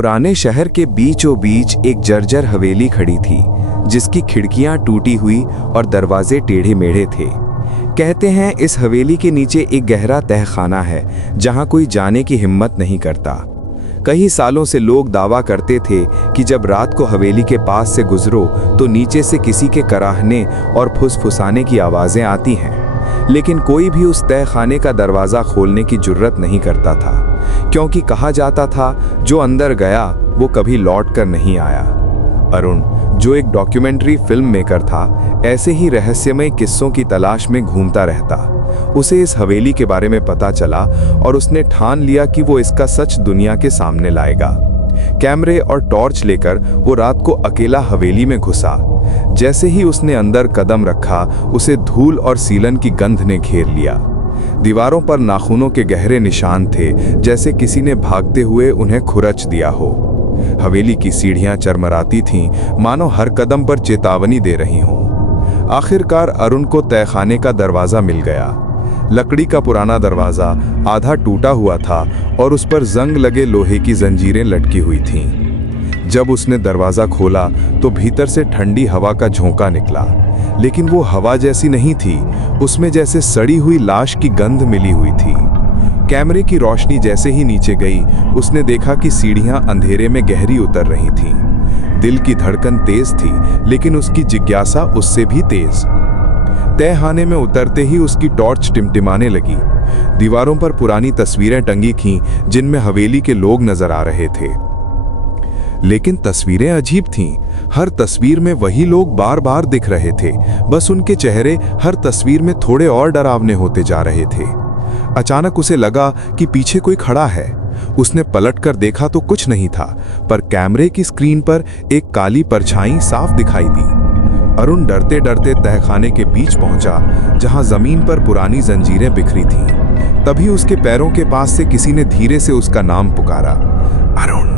पुराने शहर के बीचों बीच एक जर्जर हवेली खड़ी थी, जिसकी खिड़कियां टूटी हुई और दरवाजे टेढ़े मेढ़े थे। कहते हैं इस हवेली के नीचे एक गहरा तहखाना है, जहां कोई जाने की हिम्मत नहीं करता। कई सालों से लोग दावा करते थे कि जब रात को हवेली के पास से गुजरो तो नीचे से किसी के कराहने और फुसफुसाने की आवाज़ें आती हैं, लेकिन कोई भी उस तहखाने का दरवाज़ा खोलने की जुर्रत नहीं करता था, क्योंकि कहा जाता था जो अंदर गया वो कभी लौट कर नहीं आया। अरुण, जो एक डॉक्यूमेंट्री फिल्म मेकर था, ऐसे ही रहस्यमय किस्सों की तलाश में घूमता रहता। उसे इस हवेली के बारे में पता चला और उसने ठान लिया कि वो इसका सच दुनिया के सामने लाएगा। कैमरे और टॉर्च लेकर वो रात को अकेला हवेली में घुसा। जैसे ही उसने अंदर कदम रखा, उसे धूल और सीलन की गंध ने घेर लिया। दीवारों पर नाखूनों के गहरे निशान थे, जैसे किसी ने भागते हुए उन्हें खुरच दिया हो। हवेली की सीढ़ियां चरमराती थीं, मानो हर कदम पर चेतावनी दे रही हों। आखिरकार अरुण को तहखाने का दरवाज़ा मिल गया। लकड़ी का पुराना दरवाज़ा आधा टूटा हुआ था और उस पर जंग लगे लोहे की जंजीरें लटकी हुई थीं। जब उसने दरवाज़ा खोला तो भीतर से ठंडी हवा का झोंका निकला, लेकिन वो हवा जैसी नहीं थी, उसमें जैसे सड़ी हुई लाश की गंध मिली हुई थी। कैमरे की रोशनी जैसे ही नीचे गई, उसने देखा कि सीढ़ियां अंधेरे में गहरी उतर रही थीं। दिल की धड़कन तेज थी, लेकिन उसकी जिज्ञासा उससे भी तेज। तहखाने में उतरते ही उसकी टॉर्च टिमटिमाने लगी। दीवारों पर पुरानी तस्वीरें टंगी थीं, जिनमें हवेली के लोग नजर आ रहे थे। लेकिन तस्वीरें अजीब थीं। हर तस्वीर में वही लोग बार बार दिख रहे थे, बस उनके चेहरे हर तस्वीर में थोड़े और डरावने होते जा रहे थे। अचानक उसे लगा कि पीछे कोई खड़ा है। उसने पलटकर देखा तो कुछ नहीं था, पर कैमरे की स्क्रीन पर एक काली परछाई साफ दिखाई दी। अरुण डरते डरते तहखाने के बीच पहुंचा, जहां जमीन पर पुरानी जंजीरें बिखरी थीं। तभी उसके पैरों के पास से किसी ने धीरे से उसका नाम पुकारा, अरुण।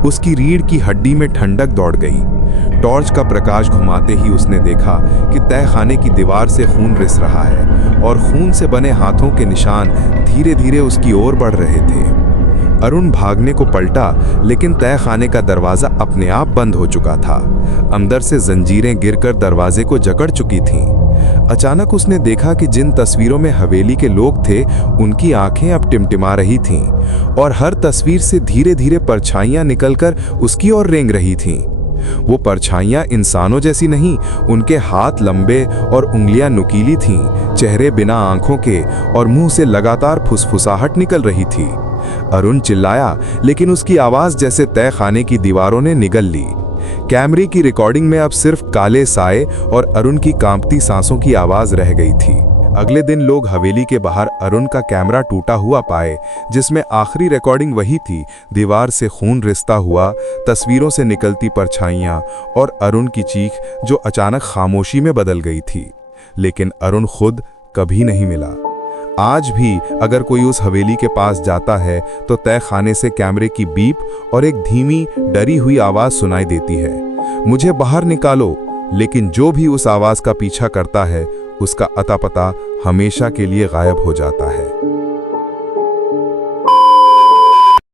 उसकी रीढ़ की हड्डी में ठंडक दौड़ गई। टॉर्च का प्रकाश घुमाते ही उसने देखा कि तहखाने की दीवार से खून रिस रहा है और खून से बने हाथों के निशान धीरे धीरे उसकी ओर बढ़ रहे थे। अरुण भागने को पलटा, लेकिन तहखाने का दरवाज़ा अपने आप बंद हो चुका था। अंदर से जंजीरें गिरकर दरवाजे को जकड़ चुकी थीं। अचानक उसने देखा कि जिन तस्वीरों में हवेली के लोग थे, उनकी आंखें अब टिमटिमा रही थीं और हर तस्वीर से धीरे धीरे परछाइयां निकलकर उसकी ओर रेंग रही थीं। वो परछाइयां इंसानों जैसी नहीं, उनके हाथ लंबे और उंगलियां नुकीली थीं, चेहरे बिना आंखों के और मुंह से लगातार फुसफुसाहट निकल रही थी। अरुण चिल्लाया, लेकिन उसकी आवाज जैसे तहखाने की दीवारों ने निगल ली। कैमरे की रिकॉर्डिंग में अब सिर्फ काले साए और अरुण की कांपती सांसों की आवाज रह गई थी। अगले दिन लोग हवेली के बाहर अरुण का कैमरा टूटा हुआ पाए, जिसमें आखिरी रिकॉर्डिंग वही थी, दीवार से खून रिसता हुआ, तस्वीरों से निकलती परछाइयां और अरुण की चीख जो अचानक खामोशी में बदल गई थी। लेकिन अरुण खुद कभी नहीं मिला। आज भी अगर कोई उस हवेली के पास जाता है तो तहखाने से कैमरे की बीप और एक धीमी डरी हुई आवाज सुनाई देती है, मुझे बाहर निकालो। लेकिन जो भी उस आवाज का पीछा करता है, उसका अता पता हमेशा के लिए गायब हो जाता है।